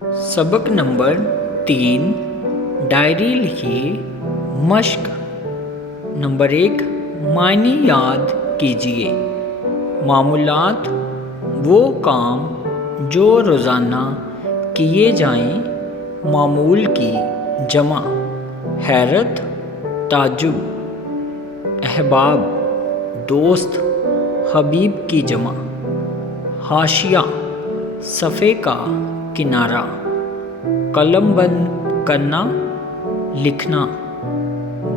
सबक number 3 diary लिखिए। मश्क number 1 मायने याद कीजिए। मामूलात वो काम जो रोज़ाना किए जाएं, मामूल की जमा। हैरत ताजुब। अहबाब दोस्त, हबीब की जमा। हाशिया सफ़े का किनारा। कलम बंद करना, लिखना।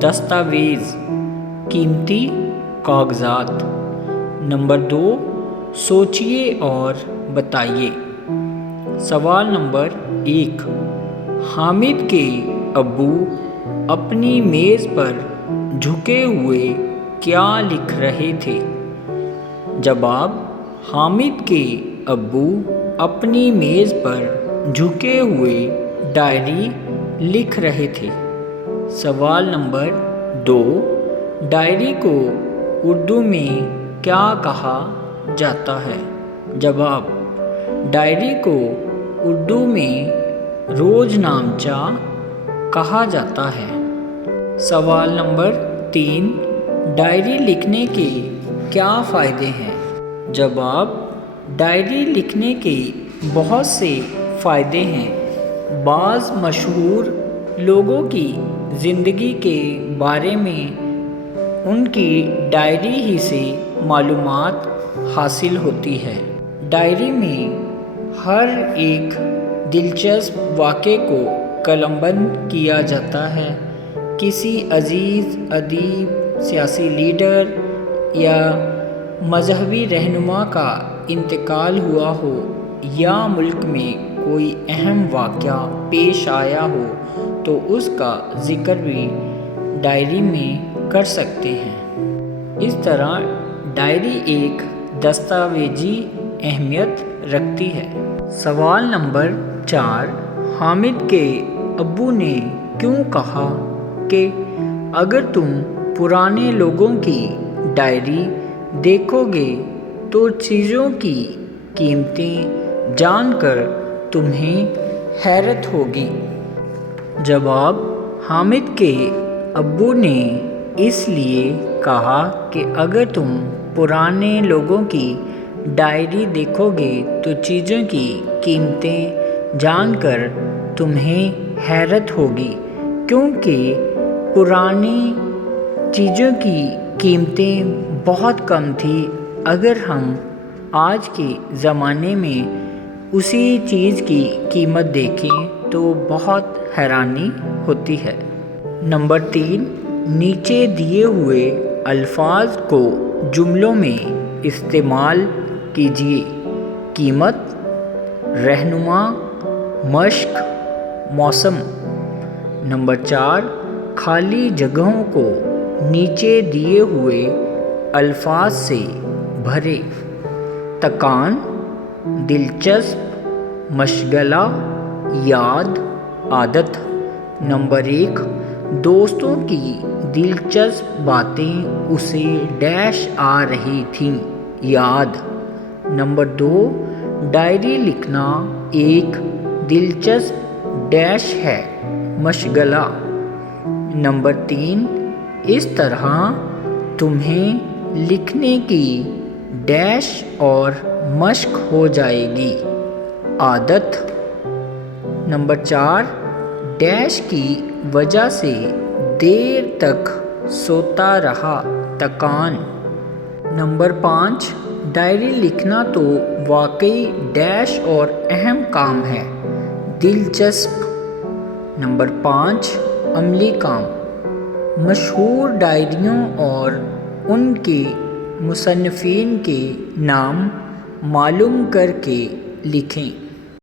दस्तावेज़ कीमती कागज़ात। नंबर 2 सोचिए और बताइए। सवाल नंबर 1 हामिद के अब्बू अपनी मेज़ पर झुके हुए क्या लिख रहे थे? जवाब हामिद के अब्बू अपनी मेज़ पर झुके हुए डायरी लिख रहे थे। सवाल नंबर 2 डायरी को उर्दू में क्या कहा जाता है? जवाब डायरी को उर्दू में रोज़नामचा कहा जाता है। सवाल नंबर 3 डायरी लिखने के क्या फ़ायदे हैं? जवाब डायरी लिखने के बहुत से फ़ायदे हैं। बाज़ मशहूर लोगों की ज़िंदगी के बारे में उनकी डायरी ही से मालूमात हासिल होती है। डायरी में हर एक दिलचस्प वाक़े को कलमबंद किया जाता है। किसी अजीज़, अदीब, सियासी लीडर या मजहबी रहनुमा का इंतकाल हुआ हो या मुल्क में कोई अहम वाक़या पेश आया हो तो उसका ज़िक्र भी डायरी में कर सकते हैं। इस तरह डायरी एक दस्तावेजी अहमियत रखती है। सवाल नंबर 4 हामिद के अब्बू ने क्यों कहा कि अगर तुम पुराने लोगों की डायरी देखोगे तो चीज़ों की कीमतें जानकर तुम्हें हैरत होगी? जवाब हामिद के अब्बू ने इसलिए कहा कि अगर तुम पुराने लोगों की डायरी देखोगे तो चीज़ों की कीमतें जानकर तुम्हें हैरत होगी, क्योंकि पुरानी चीज़ों की कीमतें बहुत कम थी। अगर हम आज के ज़माने में उसी चीज़ की कीमत देखें तो बहुत हैरानी होती है। नंबर 3 नीचे दिए हुए अल्फाज को जुमलों में इस्तेमाल कीजिए। कीमत, रहनुमा, मश्क, मौसम। नंबर 4 खाली जगहों को नीचे दिए हुए अल्फाज से भरे। तकान, दिलचस्प, मशगला, याद, आदत। नंबर 1 दोस्तों की दिलचस्प बातें उसे डैश आ रही थीं, याद। नंबर 2 डायरी लिखना एक दिलचस्प डैश है, मशगला। नंबर 3 इस तरह तुम्हें लिखने की डैश और मश्क हो जाएगी, आदत। नंबर 4 डैश की वजह से देर तक सोता रहा, तकान। नंबर 5 डायरी लिखना तो वाकई डैश और अहम काम है, दिलचस्प। नंबर 5 अमली काम। मशहूर डायरियों और उनके मुसन्निफ़ीन के नाम मालूम करके लिखें।